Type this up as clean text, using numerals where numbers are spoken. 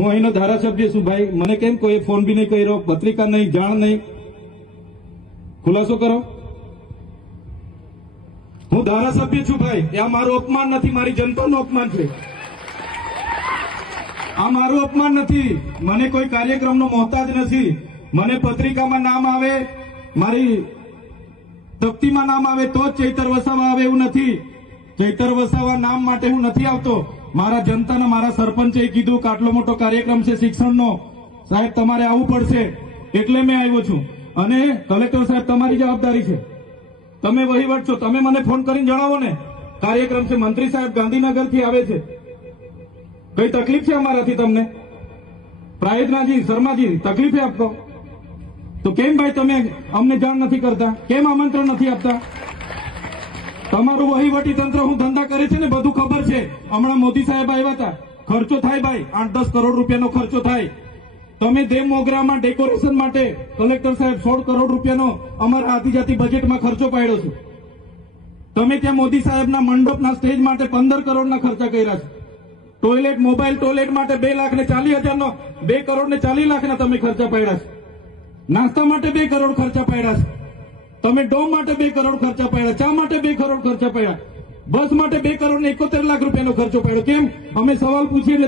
હું અહીંનો ધારાસભ્ય છું ભાઈ, મને કેમ કોઈ ફોન બી નહીં કર્યો, પત્રિકા નહીં, જાણ નહીં, ખુલાસો કરો. હું ધારાસભ્ય છું ભાઈ, આ મારું અપમાન નથી, મારી જનતાનું અપમાન છે. આ મારું અપમાન નથી. મને કોઈ કાર્યક્રમનો મોહતાજ નથી. મને પત્રિકામાં નામ આવે, મારી તકતીમાં નામ આવે તો જ ચૈતર વસાવા આવે એવું નથી. ચૈતર વસાવા નામ માટે હું નથી આવતો. મારા જનતાના, મારા સરપંચે કીધું કે આટલો મોટો કાર્યક્રમ છે શિક્ષણનો, સાહેબ તમારે આવવું પડશે, એટલે મેં આવ્યો છું. અને કલેક્ટર સાહેબ તમારી જવાબદારી છે, તમે વહીવટ છો, તમે મને ફોન કરીને જણાવો ને કાર્યક્રમ છે. મંત્રી સાહેબ ગાંધીનગરથી આવે છે, કઈ તકલીફ છે અમારાથી તમને? પ્રાયતનાજી, શર્માજી, તકલીફ છે આપકો? તો કેમ ભાઈ તમે અમને જાણ નથી કરતા? કેમ આમંત્રણ નથી આપતા? તમારું વહીવટી તંત્ર હું ધંધા કરે છે ને બધું ખબર છે. હમણાં મોદી સાહેબ આવ્યા હતા, ખર્ચો થાય ભાઈ, 8-10 કરોડ રૂપિયાનો ખર્ચો થાય. તમે દેવ મોગરામાં ડેકોરેશન માટે કલેક્ટર સાહેબ 16 કરોડ રૂપિયાનો અમારા આદિજાતિ બજેટમાં ખર્ચો પાડ્યો છે. તમે ત્યાં મોદી સાહેબના મંડપના સ્ટેજ માટે 15 કરોડના ખર્ચા કર્યા છે. ટોયલેટ, મોબાઈલ ટોયલેટ માટે 2,40,000નો 2 કરોડ ને 40 લાખના તમે ખર્ચા પાડ્યા છે. નાસ્તા માટે 2 કરોડ ખર્ચા પાડ્યા છે. તમે ડોમ માટે 2 કરોડ ખર્ચા પાડ્યા, ચા માટે 2 કરોડ ખર્ચા પાડ્યા, બસ માટે 2 કરોડ ને 71 લાખ રૂપિયાનો ખર્ચો પાડ્યો. કેમ? અમે સવાલ પૂછીએ